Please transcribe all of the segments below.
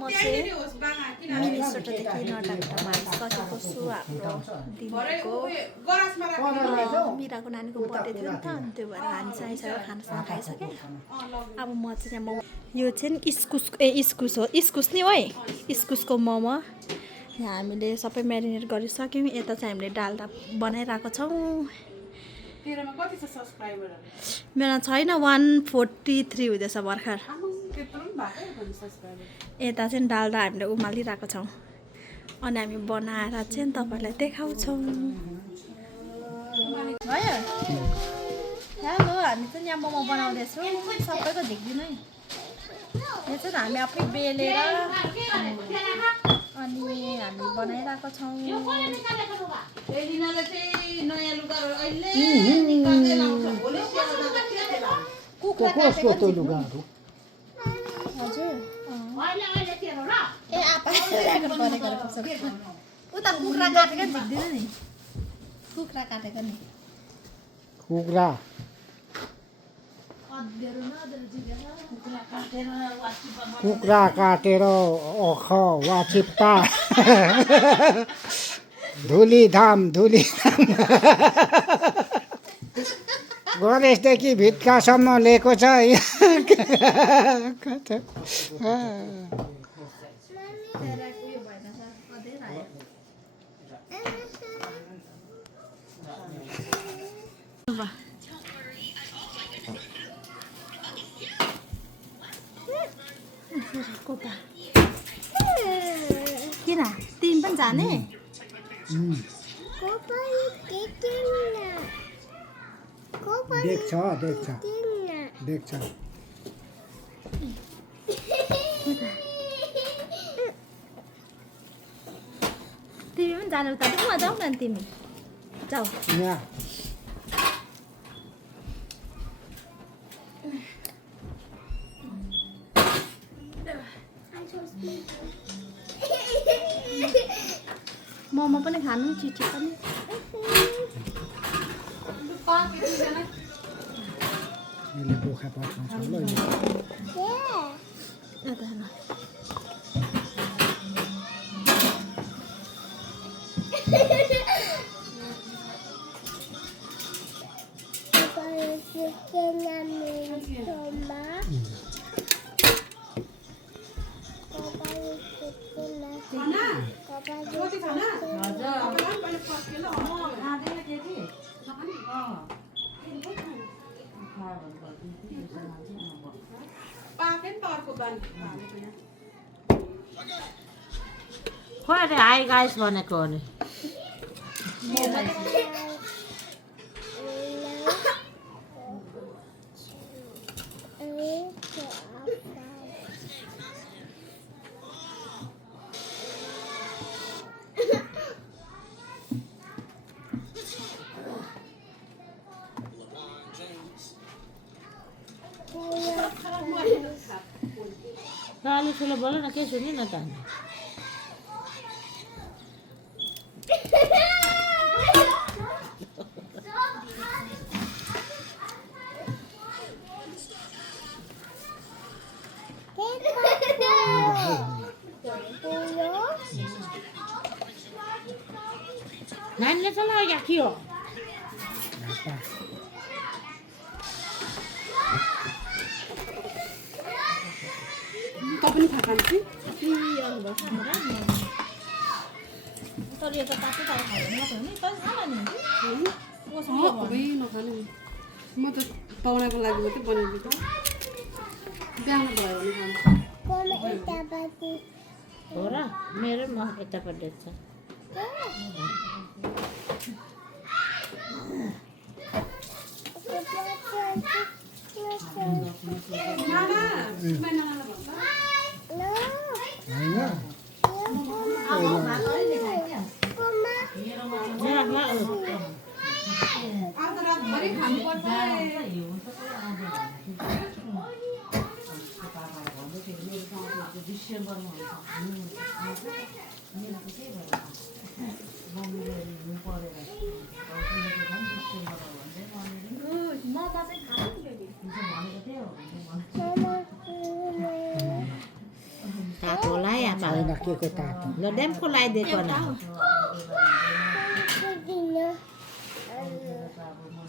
म चाहिँ मिनिसोटादेखि नटाघाटामा आइसकेको छु। हाम्रो दिदीको मिराको नानीको बर्थडे थियो नि त, अनि त्यो भएर हामी चाहिँ आइसक्यो, खानासँग खाइसकेँ। अब म चाहिँ यहाँ मोमो, यो चाहिँ इस्कुस हो, इस्कुस नि है, इस्कुसको मोमो यहाँ हामीले सबै म्यारिनेट गरिसक्यौँ। यता चाहिँ हामीले डाल्डा बनाइरहेको छौँ। तेरोमा कति छ सब्स्क्राइबर? मेरो छैन, 143 हुँदैछ भर्खर। यता चाहिँ डाल्डा हामीले उमालिरहेको छौँ अनि हामी बनाएर चाहिँ तपाईँलाई देखाउँछौँ। भयो। हेलो, हामी चाहिँ यहाँ मोमो बनाउँदैछौँ। सबैको झिक्दिनु है। यो चाहिँ हामी आफै बेलेर अनि हामी बनाइरहेको छौँ। हजुर ए आपा उता कुखुरा काटेको झिक्दिनु नि, कुखुरा काटेको नि, कुखुरा काटेर ओख वाचिप्पा धुलीधाम गणेशदेखि भित्कासम्म लिएको छ। किन तिमी पनि जाने? देख्छ तिमी पनि जाने उता उहाँ जाऊ न, तिमी जाऊ। मोमो पनि खानु, चिठी पनि। यसले बोखा पठाउँछ ल। खोइ हाई गाइस भनेको हो नि। अलि ठुलो बोल न, के सुन्यो न त। नानीले चला यहाँ के हो? पनि थाहा पाउँछु तर यो त तातो तातो खानु मात्र हो नि, त खान नि नखानु। म त पाहुनाको लागि मात्रै बनाइदिएको, बिहान भयो भने खानु हो र। मेरो म यतापट्टि छ। Tato lai à Ai mà. na ke ko tato. Nó đem có lai để con nào.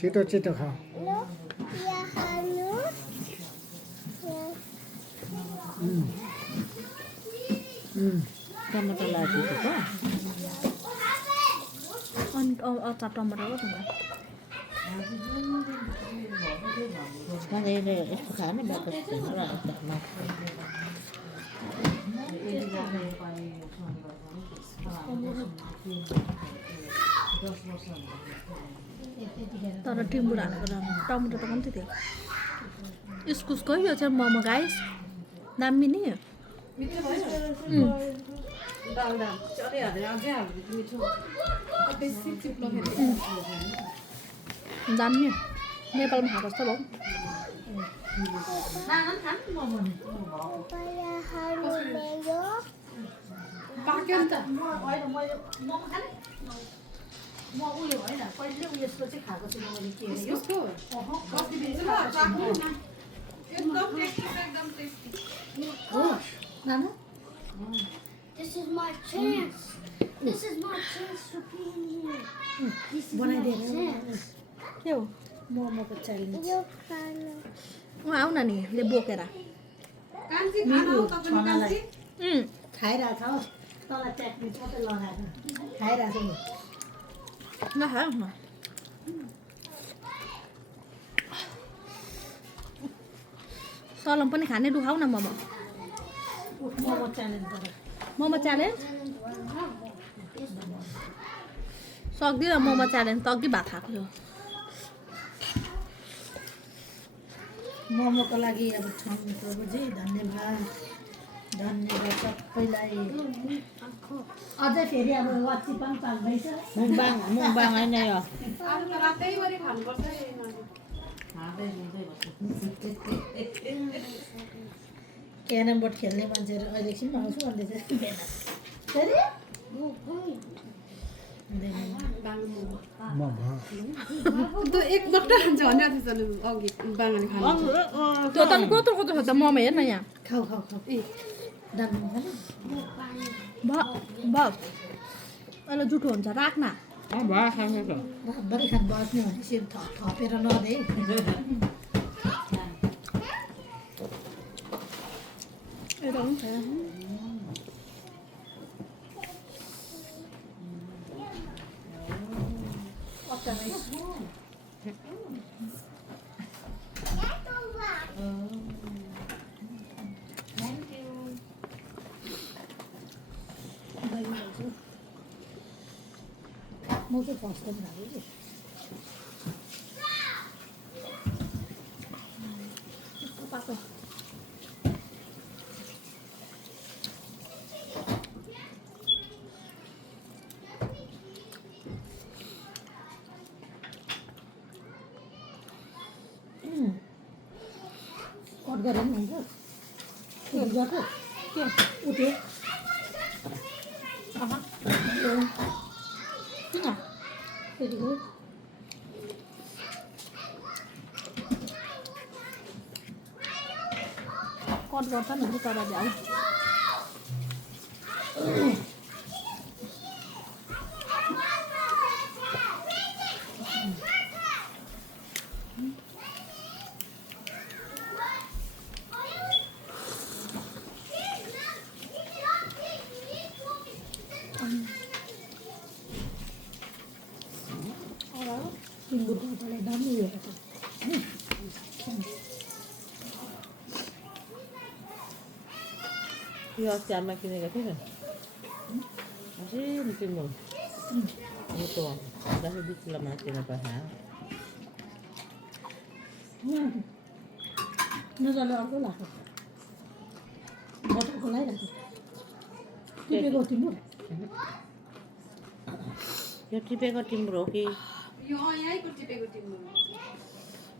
छिटो छिटो खाऊ Tomato lai thì có. अचार टमाटर पो छ Con đây đây ít khá này bà có thể nó là mà. तर टिम्बुर हालेको टमाटर त कम्ती थियो इस्कुसको यो चाहिँ मोमो गाइस दामी नि मिठो भयो दाल चरे हालेर अझै हाल्नु मिठो बेसी चिप्लो फेरि दामी नेपालमा खाएको जस्तो भयो पाक्यो नि त यसको कति बेच्छ एकदम टेस्टी एकदम tasty This is my chance. This is my chance to be in here. This is my chance. के हो मोमोको च्यालेन्ज यो आऊ न नि ले बोकेर कान्छी खाना हो तपाईँ कान्छी खाइरहेछ हो तल ट्याक्ने मात्रै लगाएर खाइरहेछ नि नखाऊ न सलम पनि खाने लु खाऊ न मोमो मोमो च्यालेन्ज गरेर मोमो च्यालेन्ज सक्दिनँ मोमो च्यालेन्ज त अघि भात खाएको छु मोमोको लागि अब प्रभुजी धन्यवाद धन्यवाद सबैलाई अझै फेरि अब वाची पनि पाल्दैछ Mukbang ấy này à. आज त रातैभरि खानुपर्छ है क्यारम बोर्ड खेल्ने मान्छेहरू अहिले एकछिन आउँछु भन्दैछ फेरि म भ त एक डक्टर खान्छ भने अघि बाङ्गाली खानु त्यो त कत्रो कत्रो छ त मोमो हेर्न यहाँ खाऊ खाऊ खाऊ ए डाक्नु खाने बस अहिले जुठो हुन्छ राख्न Bà không thấy rồi. भरि खानु बस्ने भनेपछि थपेर नदे एउटा हुन्छ म चाहिँ फर्स्ट टाइम खाएको कि पाएको कट गरेर नि हुन्छ फेरि गएको के उठ्यो किन फेरि गयो कट गर्छ नि तर भ्याउ तिम्रो दादालाई दामी हेरेको Yo chả mà cái này cái thế này. Gì nó tin rồi. Nó to. Đã phải biết làm cái này phải hả? नजरले अर्को लाग्यो बटरको लगाइरहेको टिपेको तिम्रो Yo टिपेको तिम्रो हो कि यो यहीँको टिपेको टिम्बो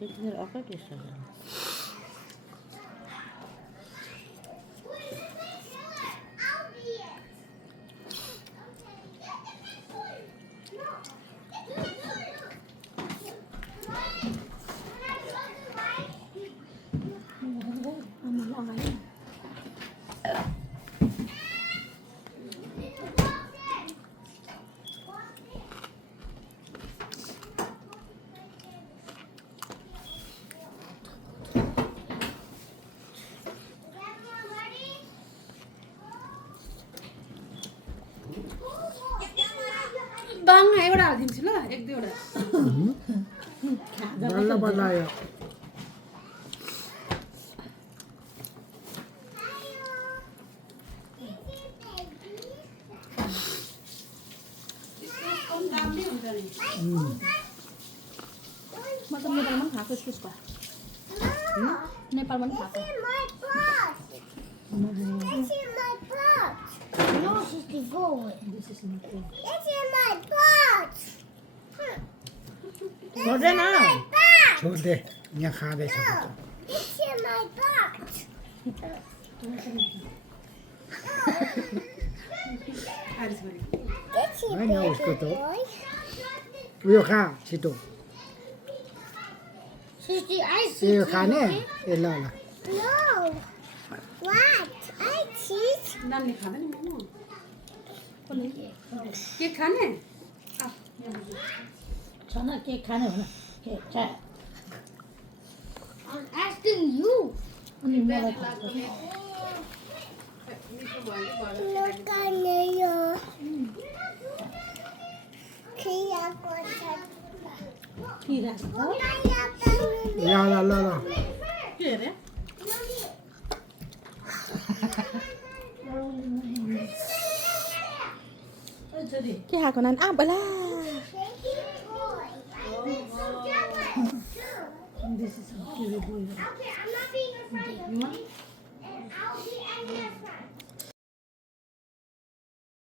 यो तिम्रो अर्कै टेस्ट छ आमाले अगाडि मुकबाङ एउटा हालिदिन्छु ल एक दुईवटा बल्ल बल्ल आयो दामी हुन्छ नि म त नेपालमा पनि खाएको इस्कुसको नेपालमा पनि खाएको No, Sissy, go away. This is not good. गर्दैन छोड दे यहाँ खाँदैछ होइन उसको त उयो खा छिटो Sissy, I यो खाने ए ल ल नानीले खाँदैन मोमो के खाने Chana, cake खाने हो न केक खा I'm asking you. अनि मलाई थाहा छ। मिठो भयो किरा छ ल ल ल ल के रे ओइ छोरी के खाएको नानी आ बला this is how kiwi boy